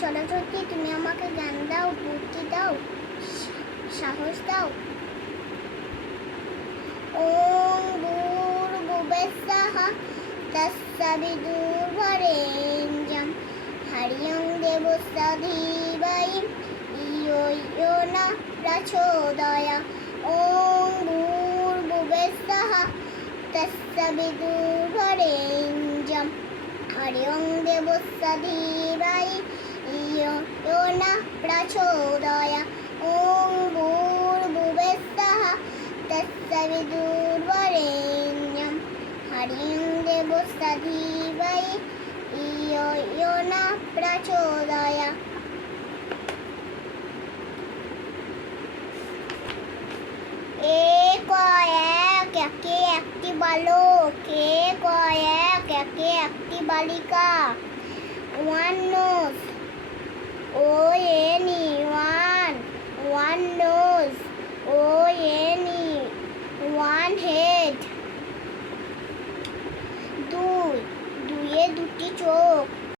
সরস্বতী তুমি আমাকে জ্ঞান দাও, বুদ্ধি দাও, সাহস দাও। ওম ভূর্ভুবস্সহ তস্সবিদুর্বরেণ্যম হরিয়ং দেবস্য ধীমহি ইয়ো ইয়ো ন প্রচোদয়। ওম ভূর্ভুবস্সহ তস্সবিদুর্বরেণ্যম হরিয়ং দেবস্য ধীমহি ইয়ো ইয়ো ন প্রচোদয় ওম ভূর্ভুবস্সহ তস্সবিদুর্বরেণ্যম হরিং দেবস্য ধীমহি ইয়ো ইয়ো ন প্রচোদয় এক এক একে একটি বালক এক এক একে একটি বালিকা ওয়ান নোজ দুটি চোখ।